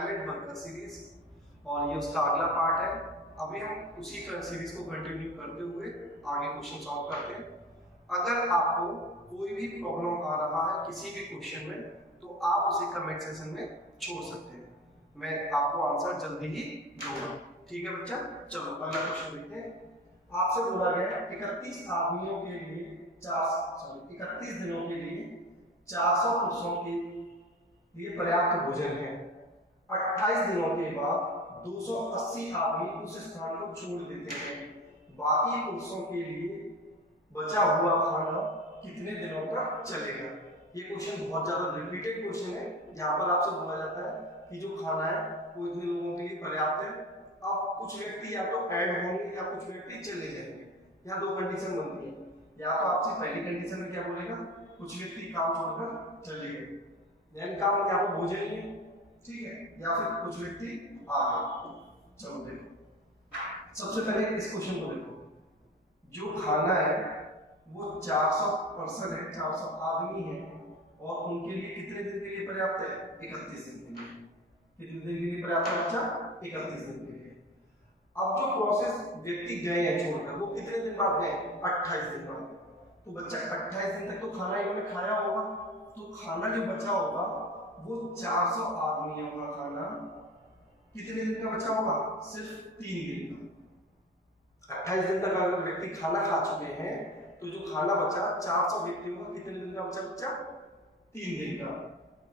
Element worker series, और ये उसका अगला पार्ट है। अभी हम उसी सीरीज को कंटिन्यू करते हुए आगे क्वेश्चन सॉल्व करते हैं। अगर आपको कोई भी प्रॉब्लम आ रहा है किसी भी क्वेश्चन में, तो आप उसे कमेंट सेक्शन में छोड़ सकते हैं, मैं आपको आंसर जल्दी ही दूंगा। ठीक है बच्चा, चलो अगला क्वेश्चन देखते हैं। आपसे बोला गया है 31 आदमियों के लिए 31 दिनों के लिए 400 पुरुषों के लिए पर्याप्त भोजन है। 28 दिनों के बाद 280 आदमी उस स्थान को छोड़ देते हैं। बाकी पुरुषों के लिए बचा हुआ खाना कितने दिनों तक चलेगा? ये क्वेश्चन बहुत ज्यादा रिपीटेड क्वेश्चन है। यहाँ पर आपसे बोला जाता है कि जो खाना है वो इतने लोगों के लिए पर्याप्त है। अब कुछ व्यक्ति या तो ऐड होंगे या कुछ व्यक्ति चले जाएंगे। यहाँ दो कंडीशन बनती है, या तो आपसे पहली कंडीशन में क्या बोलेगा, कुछ व्यक्ति काम छोड़कर चले गए, यानी काम यहाँ पर भोजन ही है, ठीक है, या फिर कुछ व्यक्ति आ गए। चलो देखो, सबसे पहले इस क्वेश्चन को देखो। जो खाना है वो 400 पर्सन है, 400 आदमी है, और उनके लिए कितने दिन के लिए पर्याप्त है? 31 दिन के लिए। कितने दिन के लिए पर्याप्त है बच्चा? 31 दिन के लिए। अब जो प्रोसेस व्यक्ति गए हैं छोड़कर, वो कितने दिन बाद गए? 28 दिन बाद। तो बच्चा 28 दिन तक तो खाना इन्होंने खाया होगा, तो खाना जो बचा होगा वो 400 आदमियों का खाना कितने दिन का बचा होगा? सिर्फ 3 दिन का। 28 दिन तक अगर व्यक्ति खाना खा चुके हैं, तो जो खाना बचा 400 व्यक्तियों का कितने दिन का बचा? 3 दिन का।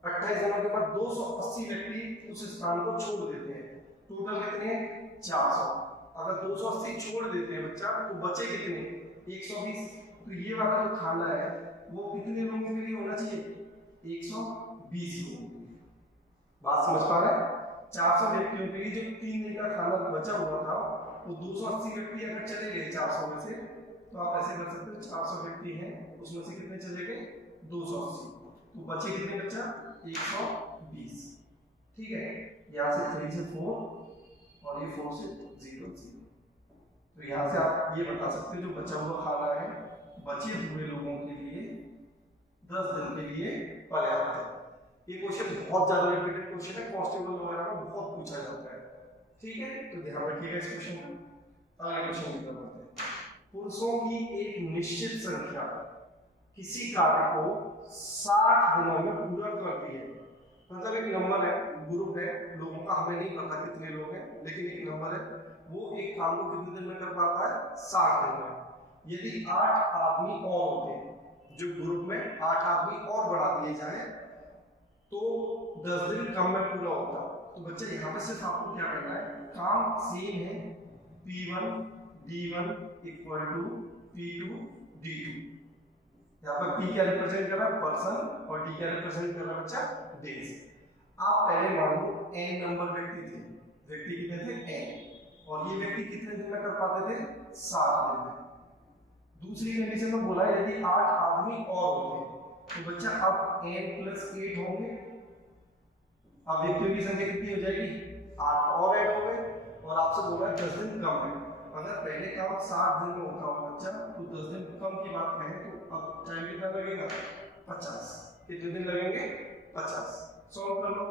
28 दिनों के बाद 280 व्यक्ति उस स्थान को छोड़ देते हैं। टोटल कितने? 400। अगर 280 छोड़ देते हैं बच्चा, तो बचे कितने? 120। तो ये वाला जो खाना है वो कितने लोगों के लिए होना चाहिए? 120 लोगों के लिए। बात समझ पा रहे हैं? 400 व्यक्तियों के लिए जो 3 दिन का खाना बचा हुआ था, वो 280 व्यक्ति अगर चले गए 400 में से, तो आप ऐसे कर सकते हो, 400 व्यक्ति हैं, उसमें से कितने चले गए? 280। तो बचे कितने बच्चा? 120। ठीक है, यहाँ से 3 से 4 और ये 4 से 0 0। तो यहाँ से आप ये बता सकते हो जो बचा हुआ खाना है बचे हुए लोगों के लिए 10 दिन के लिए पर्याप्त है। ये क्वेश्चन बहुत ज्यादा रिपीटेड क्वेश्चन है, कांस्टेबल वगैरह में बहुत पूछा जाता है। ठीक है, तो ध्यान रखिएगा इस क्वेश्चन को। अगले क्वेश्चन की तरफ बढ़ते हैं। पुरुषों की एक निश्चित संख्या किसी कार्य को 60 दिनों में पूरा करती है। मतलब एक नंबर है, ग्रुप है लोगों का, हमें नहीं पता कितने लोग हैं, लेकिन एक नंबर है, वो एक काम को कितने दिन में कर पाता है? 60 दिन में। यदि 8 आदमी और होते हैं, जो ग्रुप में 8 आदमी और बढ़ा दिए जाए, तो 10 दिन कम में पूरा होता। तो बच्चे यहाँ पे सिर्फ आपको क्या करना है, काम सेम है, P1 D1 equal to P2 D2। यहाँ पर P क्या रिप्रेजेंट कर रहा है? पर्सन, और D क्या रिप्रेजेंट कर रहा है बच्चा? डेज। आप पहले मान लो n नंबर व्यक्ति थे, व्यक्ति कितने थे? n, और ये व्यक्ति कितने दिन में कर पाते थे? 60 दिन में। दूसरी कंडीशन में बोला यदि 8 आदमी और होते, तो बच्चा अब n + 8 होंगे। अब व्यक्तियों की संख्या कितनी हो जाएगी? 8 और ऐड हो गए, और आपसे बोला 10 दिन कम है। अगर पहले काम 60 दिन में होता हो बच्चा, तो 10 दिन कम की बात कहें तो अब टाइम कितना लगेगा? 50। कितने दिन लगेंगे? 50। सॉल्व कर लो,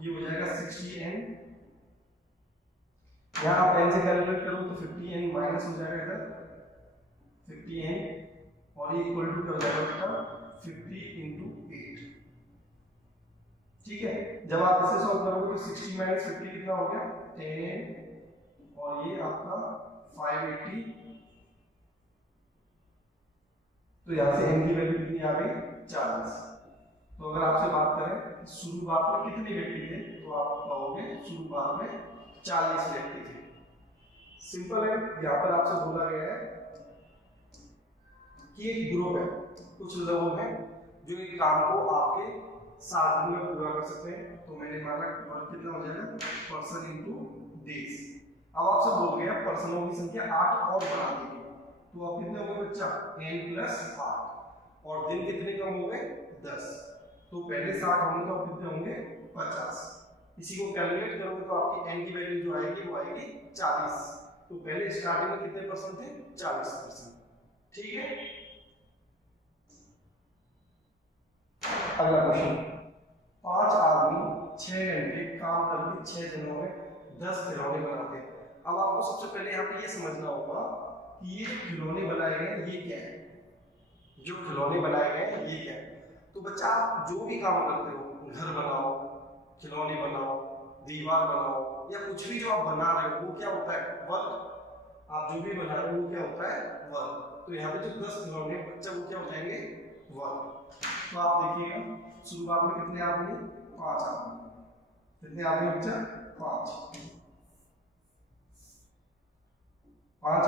ये हो जाएगा 60n। यहाँ आप n से कैलकुलेट करो तो 50n माइनस हो जाएगा इधर 50n, और ये इक्वल टू क्या हो जाएगा बेटा? 50 × 8। ठीक है, जब आप इसे सॉल्व करोगे तो 60 - 50 कितना हो गया? 10n, और ये आपका 580। तो यहाँ से n की वैल्यू कितनी आ गई? 40। तो अगर आपसे बात करें शुरुआत में कितने व्यक्ति थे, तो आप कहोगे शुरुआत में 40 व्यक्ति थे। सिंपल है। यहाँ पर आपसे बोला गया है कि एक ग्रुप है, कुछ लोग हैं जो एक काम को आपके 7 दिन में पूरा कर सकते हैं। तो मैंने माना वर्क कितना हो जाएगा? Person into days. अब आपसे बोल गया पर्सनों की संख्या 8 और बढ़ा देगी, तो अब कितने हो गए बच्चा? n + 8, और दिन कितने कम हो गए? 10। तो पहले 60 होंगे तो अब कितने होंगे? 50। इसी को कैलकुलेट करोगे तो आपकी n की वैल्यू जो आएगी वो आएगी 40। तो पहले स्टार्टिंग में कितने परसेंट थे? 40%। ठीक है, अगला क्वेश्चन। 5 आदमी 6 घंटे काम करके 6 दिनों में 10 खिलौने बनाते हैं। अब आपको सबसे पहले यहाँ पे ये समझना होगा कि ये खिलौने बनाए गए ये क्या है, जो खिलौने बनाए गए हैं ये क्या है। तो बच्चा आप जो भी काम करते हो, घर बनाओ, खिलौने बनाओ, दीवार बनाओ, या कुछ भी जो आप बना रहे हो वो क्या होता है, वर्क। आप जो भी बना रहे हो वो क्या होता है, वर्क। तो यहाँ पे जो 10 खिलौने बच्चा वो क्या हो जाएंगे, वर्क। तो आप देखिएगा शुरुआत में कितने आदमी, 5 आदमी। कितने आदमी बच्चा, 5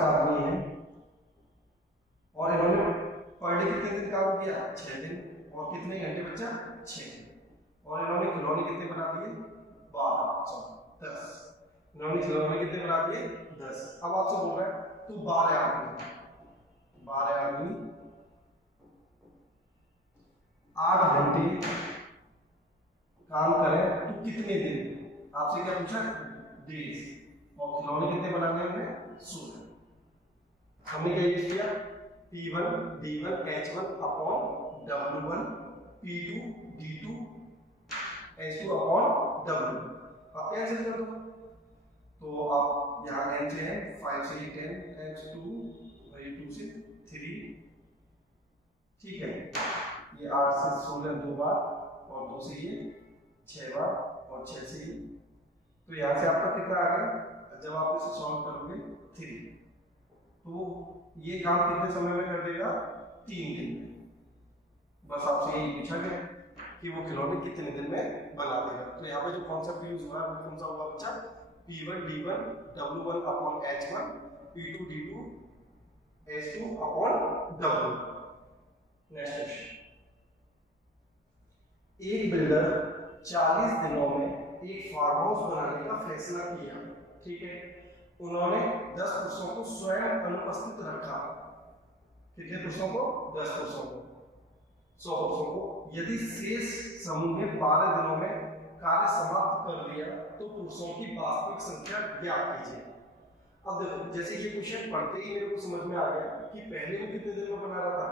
आदमी हैं, और इन्होंने पर डे कितने दिन काम किया, 6 दिन। और कितने घंटे बच्चा, 6। और इन्होंने खिलौने कितने बना दिए, 10। इन्होंने खिलौने कितने बना दिए, 10। अब आपसे बोल रहा है तो 12 आदमी 8 घंटे काम करें तो कितने दिन, आपसे क्या पूछा, डेज। और खिलौने कितने बनाने होंगे, 16। हमने क्या यूज किया, P1 D1 H1 upon W1 P2 D2 H2 upon W। आप कैंसिल कर दो, तो आप यहाँ n से है 5 से 10 टाइम्स 2 वही 2 से 3, ठीक है। ये 8 से 16 2 बार, और 2 से ये 6 बार, और 6 से ये, तो यहाँ से आपका कितना आ गया, जब आप इसे सॉल्व करोगे 3। तो ये काम कितने समय में कर देगा, 3 दिन में। बस आपसे यही पूछा गया कि वो खिलौने कितने दिन में बना देगा। तो यहाँ पे जो कॉन्सेप्ट यूज हुआ है वो कौन सा हुआ बच्चा, P1 D1 W1 upon H1 P2 D2 H2 upon W। Next question, एक बिल्डर 40 दिनों में एक फार्म हाउस बनाने का फैसला किया, ठीक है। उन्होंने 10 पुरुषों को स्वयं अनुपस्थित रखा। कितने पुरुषों को, 10 पुरुषों को, 100 पुरुषों को। यदि शेष समूह ने 12 दिनों में कार्य समाप्त कर दिया तो पुरुषों की वास्तविक संख्या ज्ञात कीजिए। अब देखो, जैसे ये क्वेश्चन पढ़ते ही मेरे को समझ में आ गया कि पहले वो कितने दिन में बना रहा था,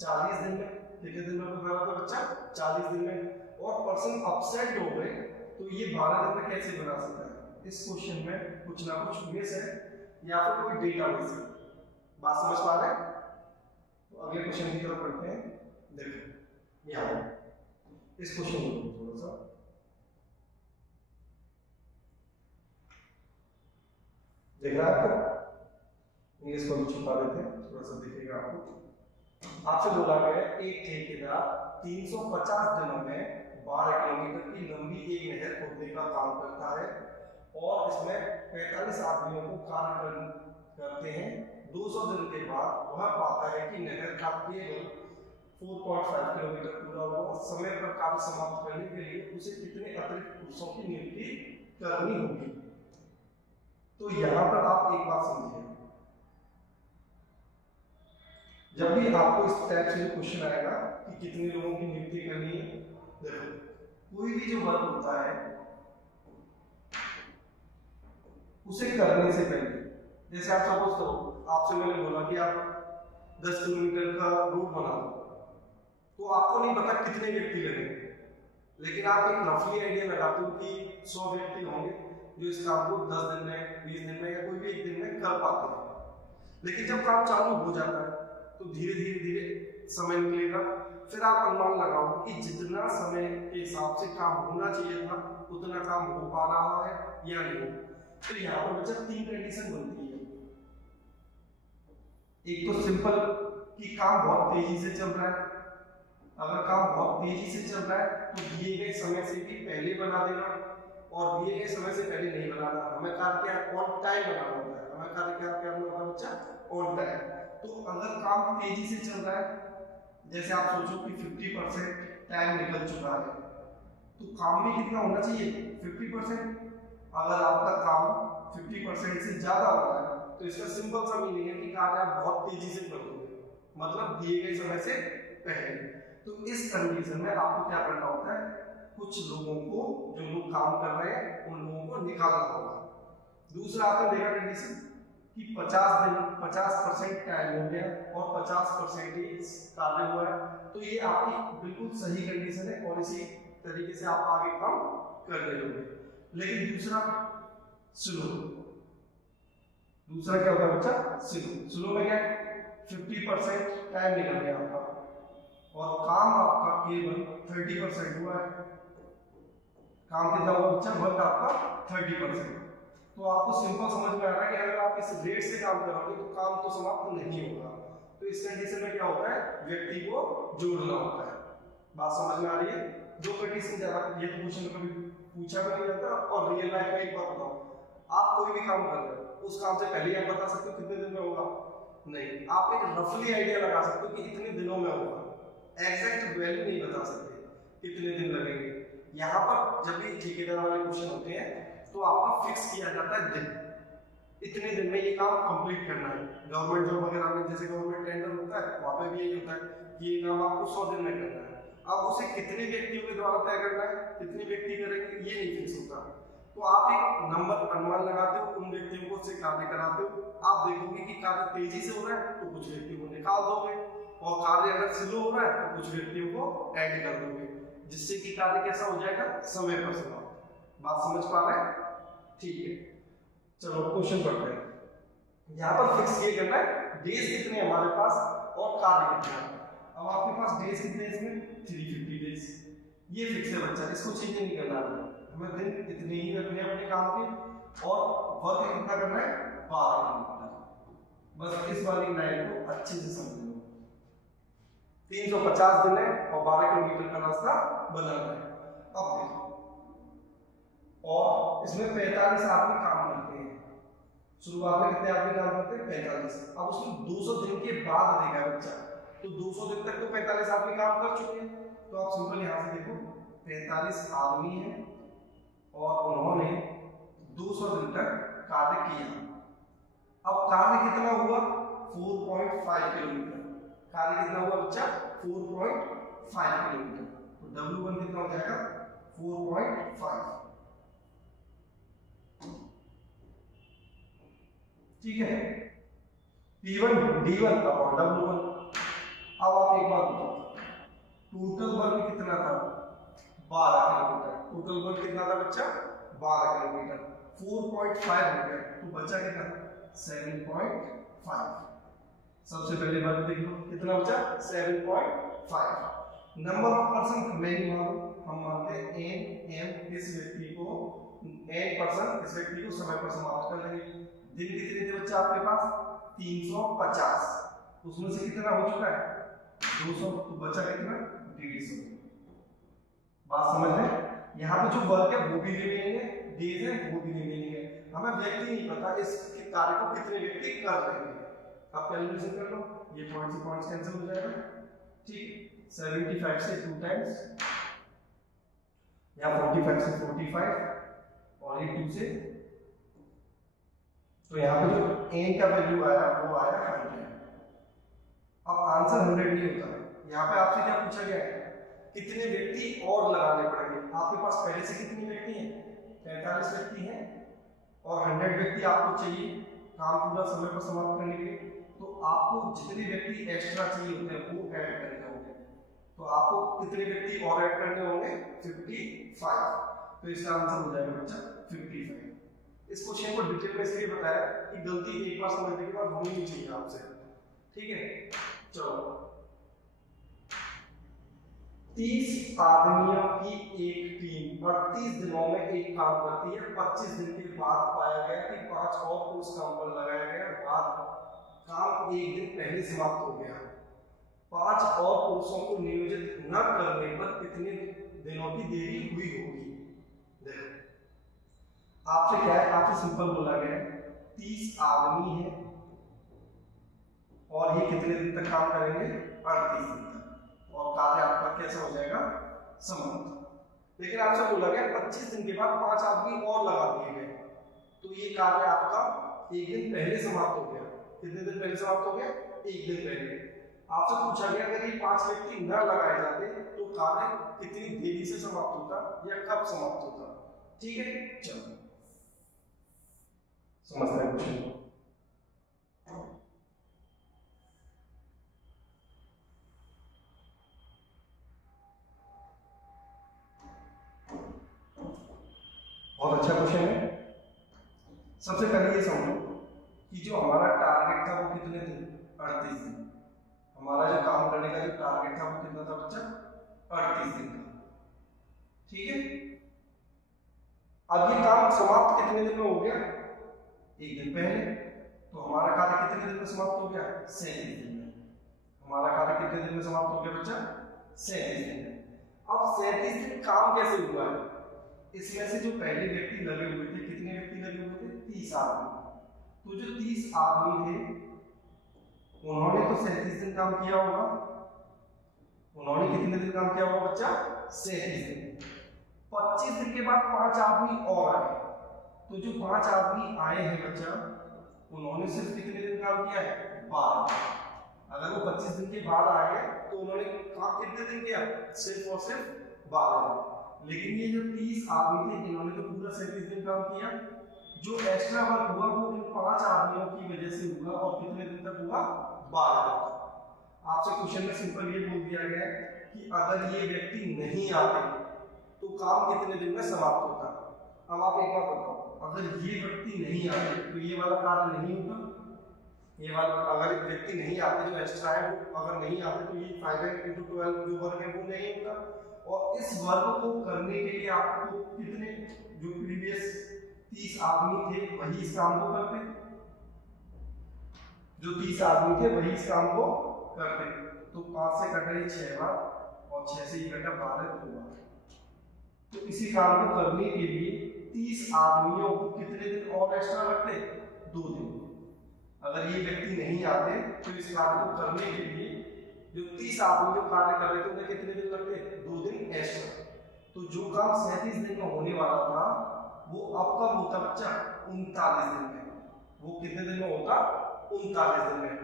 40 दिन में। कितने दिन में बना रहा था बच्चा, 40 दिन में। और पर्सन अपसेट हो गए तो ये 12 दिन में कैसे बना सकता है। इस क्वेश्चन में कुछ ना कुछ मिस है, या फिर कोई डेटा मिस है। बात समझ पा रहे हैं? तो अगले क्वेश्चन की तरफ बढ़ते हैं। देखो यहाँ इस क्वेश्चन को थोड़ा सा देख रहा है आपको, इंग्लिश को भी छुपा देते हैं, थोड़ा सा दिखेगा आपको। आपसे बोला गया एक ठेकेदार 350 दिनों में 12 किलोमीटर की लंबी एक नहर खोदने का काम करता है, और इसमें 45 आदमियों को कार्य करते हैं। 200 दिन के बाद वह पाता है कि नहर का केवल 4.5 किलोमीटर पूरा हुआ। समय पर कार्य समाप्त करने के लिए उसे कितने अतिरिक्त पुरुषों की नियुक्ति करनी होगी। तो यहाँ पर आप एक बात समझिए, जब भी आपको इस टाइप से क्वेश्चन आएगा कि कितने लोगों की नियुक्ति करनी है, देखो कोई भी जो वर्क होता है उसे करने से पहले, जैसे आप सपोज करो आपसे मैंने बोला कि आप 10 किलोमीटर का रूट बना दो, तो आपको नहीं पता कितने व्यक्ति लगेंगे, लेकिन आप एक रफली आइडिया लगाते हो कि 100 व्यक्ति होंगे जो इस काम को 10 दिन में, 20 दिन में, या कोई भी एक दिन में कर पाते हैं। लेकिन जब काम चालू हो जाता है तो धीरे धीरे धीरे समय निकलेगा, फिर आप अनुमान लगाओगे कि जितना समय के हिसाब से काम होना चाहिए था उतना काम हो पा रहा है या नहीं। तो यहाँ पर बच्चा 3 कंडीशन बनती है। एक तो सिंपल कि काम बहुत तेजी से चल रहा है। अगर काम बहुत तेजी से चल रहा है तो दिए गए समय से भी पहले बना देना, और दिए गए समय से पहले नहीं बनाना। हमें कार्य क्या ऑन टाइम बनाना होता है, हमें कार्य क्या करना होता है बच्चा, ऑन टाइम। तो अगर काम तेजी से चल रहा है, जैसे आप सोचो कि 50% टाइम निकल चुका है, तो काम में कितना होना चाहिए, 50%। अगर आपका काम 50% से ज्यादा हो रहा है तो इसका सिंपल सा मीनिंग है कि कार्य आप बहुत तेजी से कर दोगे, मतलब दिए गए समय से पहले। तो इस कंडीशन में आपको क्या करना होता है, कुछ लोगों को, जो लोग काम कर रहे हैं उन लोगों को निकालना होगा। दूसरा आपने देखा कंडीशन कि 50% टाइम हो गया और 50% कार्य हुआ है, तो ये आपकी बिल्कुल सही कंडीशन है और इसी तरीके से आप आगे काम कर रहे होंगे। लेकिन दूसरा स्लो, दूसरा क्या होता है बच्चा, स्लो। स्लो में क्या 50% टाइम निकल गया आपका और काम आपका केवल 30% हुआ है। काम कितना हुआ बच्चा, वर्क आपका 30%। तो आपको सिंपल समझ में आ रहा है कि अगर आप इस रेट से काम करोगे तो काम तो समाप्त नहीं होगा। तो इस कंडीशन में क्या होता है, व्यक्ति को जोड़ना होता है। बात समझ में आ रही है? दो कंडीशन ज्यादा, ये तो क्वेश्चन में कभी पूछा भी नहीं जाता। और रियल लाइफ में एक बात बताओ, आप कोई भी काम कर रहे हो, उस काम से पहले आप बता सकते हो कितने दिन में होगा? नहीं। आप एक रफली आइडिया लगा सकते हो कि इतने दिनों में होगा, एग्जैक्ट वैल्यू नहीं बता सकते कितने दिन लगेंगे। यहाँ पर जब भी ठेकेदार वाले क्वेश्चन होते हैं तो आपका फिक्स किया जाता है दिन, इतने दिन में ये काम कंप्लीट करना है। गवर्नमेंट जॉब वगैरह में जैसे गवर्नमेंट टेंडर होता है, वहाँ पे भी यही होता है कि ये काम आपको 100 दिन में करना है। अब उसे कितने व्यक्तियों के द्वारा तय करना है, कितने व्यक्ति करेंगे, ये नहीं फिक्स होता। तो आप एक नंबर अनुमान लगाते हो, उन व्यक्तियों को से कार्य कराते हो। आप देखोगे कि कार्य तेजी से हो रहा है तो कुछ व्यक्तियों को निकाल दोगे, और कार्य अगर स्लो हो रहा है तो कुछ व्यक्तियों को ऐड कर दोगे, जिससे कि कार्य कैसा हो जाएगा, समय पर समाप्त। बात समझ पा रहे हैं? ठीक है, चलो क्वेश्चन पढ़ते हैं। यहाँ पर फिक्स ये करना है डेज कितने हमारे पास और कार्य कितने हैं। अब आपके पास डेज कितने हैं इसमें, 350 डेज। ये फिक्स है बच्चा, इसको चेंज नहीं करना है। हमें दिन इतने ही रखने हैं अपने काम के, और वर्क कितना करना है, 12 किलोमीटर। बस इस वाली लाइन को अच्छे से समझ लो। 350 दिन है और 12 किलोमीटर का रास्ता बनाना है। अब देखो, और इसमें 45 आदमी काम करते हैं। शुरुआत में कितने आदमी काम करते हैं, 45। अब उसमें 200 दिन के बाद देखा बच्चा, तो 200 दिन तक तो 45 आदमी काम कर चुके हैं। तो आप सिंपल यहाँ से देखो, 45 आदमी हैं और उन्होंने 200 दिन तक कार्य किया। अब कार्य कितना हुआ, 4.5 किलोमीटर। कार्य कितना हुआ बच्चा, 4.5 किलोमीटर। तो W1 कितना हो जाएगा, 4.5। ठीक है, P1 D1 और W1। अब आप एक बात बताओ, टोटल वर्क कितना था, 12 किलोमीटर। टोटल वर्क कितना था बच्चा, 12 किलोमीटर। 4.5 हो गया, तो बचा कितना, 7.5। सबसे पहले वर्क देख लो कितना बचा, 7.5। नंबर ऑफ पर्सन हमें नहीं मालूम, हम मानते हैं n इस व्यक्ति को, n पर्सन इस व्यक्ति को समय पर समाप्त कर लेंगे। दिन कितने थे बच्चा आपके पास, 350। उसमें से कितना हो चुका है, 200, तो बचा कितना, 150। बात समझ में? यहाँ पे जो वर्क है वो भी रिमेनिंग है, डेज है वो भी रिमेनिंग है। हमें व्यक्ति नहीं पता इस कार्य को कितने व्यक्ति कर रहे हैं। आप कैलकुलेशन कर लो, ये पॉइंट से पॉइंट्स कैंसिल हो जाएगा। ठीक, 75 से 2 टाइम्स, या 45 से 45, और ये 2 से, तो यहाँ पे जो n का वैल्यू आया वो आया 100। अब आंसर 100 नहीं होता। यहाँ पे आपसे क्या पूछा गया है, कितने व्यक्ति और लगाने पड़ेंगे। आपके पास पहले से कितने व्यक्ति हैं, 45 व्यक्ति हैं, और 100 व्यक्ति आपको चाहिए काम पूरा समय पर समाप्त करने के लिए। तो आपको जितने व्यक्ति एक्स्ट्रा चाहिए होते हैं वो ऐड करने होंगे। तो आपको कितने व्यक्ति और ऐड करने होंगे, 55। तो इसका आंसर हो जाएगा बच्चा 55। इस क्वेश्चन को डिटेल में इसलिए बताया कि गलती एक बार समझने के बाद होनी नहीं चाहिए आपसे। ठीक है, चलो। 30 आदमियों की एक टीम 38 दिनों में एक काम करती है। 25 दिन के बाद पाया गया कि 5 और को उस काम पर लगाया गया, बाद काम एक दिन पहले समाप्त हो गया। 5 और पुरुषों को नियोजित न करने पर कितने दिनों की देरी हुई होगी। देखो आपसे क्या है, आपसे सिंपल बोला गया है 30 आदमी है और ये कितने दिन तक काम करेंगे, 38 दिन तक, और कार्य आपका कैसा हो जाएगा, समाप्त। लेकिन आपसे बोला गया 25 दिन के बाद 5 आदमी और लगा दिए गए, तो ये कार्य आपका एक दिन पहले समाप्त हो गया। कितने दिन पहले समाप्त हो गया, एक दिन पहले। आपसे पूछा गया अगर ये 5 व्यक्ति न लगाए जाते तो कार्य कितनी देरी से समाप्त होता या कब समाप्त होता। ठीक है, चलो समझते हैं क्वेश्चन को। बहुत बहुत अच्छा क्वेश्चन है। सबसे पहले ये समझो कि जो हमारा टारगेट था वो कितने दिन, 38 दिन। हमारा जो काम करने का जो टारगेट था वो कितना था बच्चा, 38 दिन का। ठीक है, अब ये काम समाप्त कितने दिन में हो गया, एक दिन पहले। तो हमारा कार्य कितने दिन में समाप्त हो गया, 37 दिन में। हमारा कार्य कितने दिन में समाप्त हो गया बच्चा, 37 दिन में। अब 37 दिन काम कैसे हुआ है, इसमें से जो पहले व्यक्ति लगे हुए थे, कितने व्यक्ति लगे हुए थे, 30 आदमी। तो जो 30 आदमी थे उन्होंने तो 37 दिन काम किया होगा। उन्होंने कितने दिन काम किया होगा बच्चा, 37 दिन। 25 दिन के बाद 5 आदमी और आए। तो जो 5 आदमी आए हैं बच्चा, उन्होंने सिर्फ कितने दिन काम किया है, 12। अगर वो 25 दिन के बाद आए तो उन्होंने काम कितने दिन किया, सिर्फ और सिर्फ 12। लेकिन ये जो 30 आदमी थे इन्होंने तो पूरा 37 दिन काम किया। जो एक्स्ट्रा वर्क हुआ वो इन 5 आदमियों की वजह से हुआ और कितने दिन तक हुआ, 12 दिन तक। आपसे क्वेश्चन में सिंपल ये बोल दिया गया है कि अगर ये व्यक्ति नहीं आते तो काम कितने दिन में समाप्त होता। अब आप एक बात बताओ, अगर ये व्यक्ति नहीं आते तो ये वाला कार्य नहीं होता। ये वाला अगर एक व्यक्ति नहीं आते, जो एक्स्ट्रा है वो अगर नहीं आते तो ये 5/12 जो वर्क है वो नहीं होता। और इस वर्क को करने के लिए आपको कितने, जो प्रीवियस 30 आदमी थे वही इस काम को करते, जो 30 आदमी थे वही इस काम को करते। तो 5 से कटा ये 6 बार और 6 से ये कटा 12 2 बार। तो इसी काम को करने के लिए 30 आदमियों को कितने दिन और एक्स्ट्रा लगते, 2 दिन। अगर ये व्यक्ति नहीं आते तो इस कार्य को करने के लिए जो 30 आदमी जो कार्य कर रहे थे उन्हें कितने दिन लगते, 2 दिन एक्स्ट्रा। तो जो काम 37 दिन में होने वाला था वो अब कब होता बच्चा, 39 दिन में। वो कितने दिन में होता, 39 दिन में।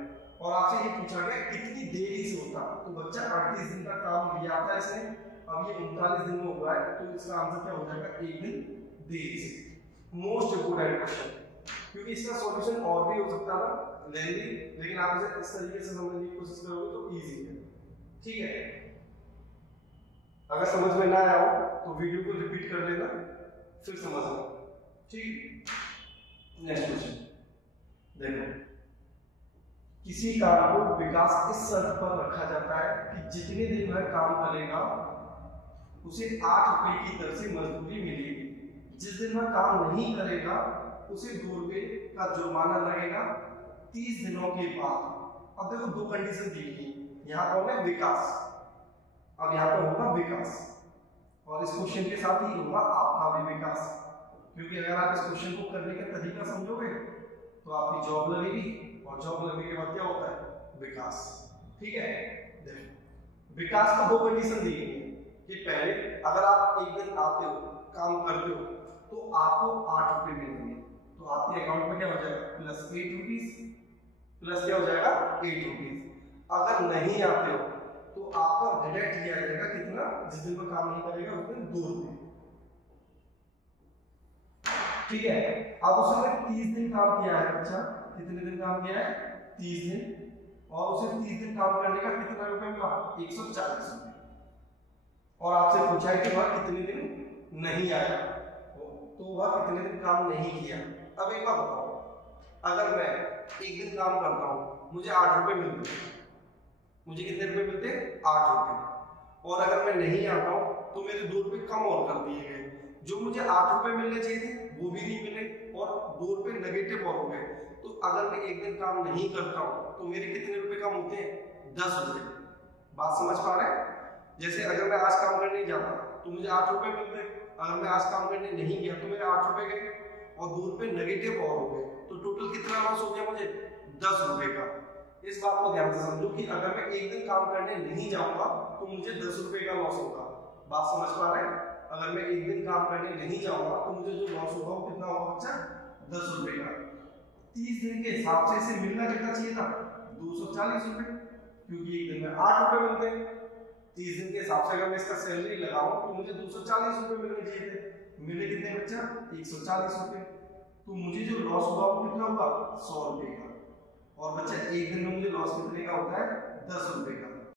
और आपसे ये पूछा गया कितनी देरी से होता, तो बच्चा 38 दिन का काम लिया था इसने, अब ये 39 दिन में हुआ है, तो इसका आंसर क्या हो जाएगा, 1 दिन देरी से। मोस्ट इम्पोर्टेंट क्वेश्चन, क्योंकि इसका सॉल्यूशन और भी हो सकता था लेंदी, लेकिन आप इसे इस तरीके से समझने की कोशिश करोगे तो इजी है। ठीक है, अगर समझ में ना आया हो तो वीडियो को रिपीट कर लेना, फिर समझना। ठीक, नेक्स्ट क्वेश्चन देखो, किसी काम को विकास इस शर्त पर रखा जाता है कि जितने दिन वह काम करेगा उसे 8 रुपए की दर से मजदूरी मिलेगी। जिस दिन वह काम नहीं करेगा उसे 2 रुपए का जुर्माना लगेगा 30 दिनों के बाद। अब देखो 2 कंडीशन दी गई, यहाँ कौन है, विकास। अब यहाँ पर होगा विकास, और इस क्वेश्चन के साथ ही होगा आपका भी विकास, क्योंकि अगर आप इस क्वेश्चन को करने का तरीका समझोगे तो आपकी जॉब लगेगी, और जॉब लगने के बाद क्या होता है, विकास। ठीक है, देखो विकास को 2 कंडीशन दी गई कि पहले अगर आप एक दिन आते हो, काम करते हो, तो आपको 8 रुपए मिलेंगे। तो आपके अकाउंट में क्या हो जाएगा, +8 रुपीज, प्लस क्या हो जाएगा, 8 रुपीज। अगर नहीं आते हो तो आपका डिडक्ट किया जाएगा कितना, जिस दिन में काम नहीं करेगा उस दिन 2 रुपए। ठीक है, अब उसने 30 दिन काम किया है बच्चा, कितने दिन काम किया है, 30 दिन, और उसे 30 दिन काम करने का कितना रुपए मिला, 140 रुपए। और आपसे पूछा है कि वह कितने दिन नहीं आया, तो वह कितने दिन काम नहीं किया। अब एक बात बताओ, अगर मैं एक दिन काम करता हूं मुझे 8 रुपए मिलते हैं, मुझे कितने रुपए मिलते हैं, 8 रुपए। और अगर मैं नहीं आता हूं तो मेरे 2 रुपए कम और कर दिए गए, जो मुझे 8 रुपए मिलने चाहिए थे वो भी नहीं मिले, और 2 रुपए नेगेटिव और हो गए। तो अगर मैं एक दिन काम नहीं करता हूं तो मेरे कितने रुपए कम होते हैं, 10 रुपए। बात समझ पा रहे हैं? जैसे अगर मैं आज काम करने जाता तो मुझे 8 रुपए मिलते, अगर मैं आज काम करने नहीं गया तो मेरे 8 रुपए गए और 2 रुपए नेगेटिव और हो गए, तो टोटल कितना लॉस हो गया मुझे, 10 रुपए का। इस बात को ध्यान से समझो कि अगर मैं एक दिन काम करने नहीं जाऊंगा तो मुझे 10 रुपए का लॉस होगा। बात समझ पा रहे हैं? अगर मैं एक दिन काम करने नहीं जाऊंगा तो मुझे जो लॉस होगा वो कितना होगा बच्चा, 10 रुपए का। 30 दिन के हिसाब से इसे मिलना कितना चाहिए था, 240 रुपए, क्योंकि एक दिन में 8 रुपए मिलते हैं। 30 दिन के हिसाब से अगर मैं इसका सैलरी लगाऊं तो मुझे 240 रुपए मिलने चाहिए थे, मिले कितने बच्चा, 140 रुपए। तो मुझे जो लॉस हुआ वो कितना होगा, 100 रुपए का। और बच्चा एक दिन में मुझे लॉस कितने का होता है, 10 रुपए का।